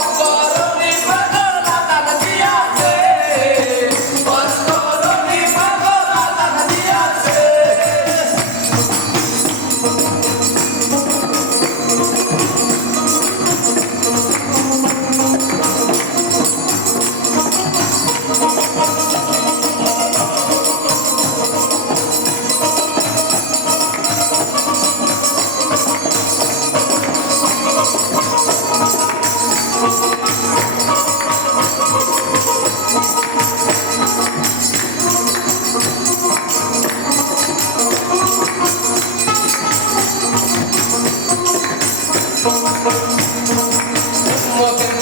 far. Welcome.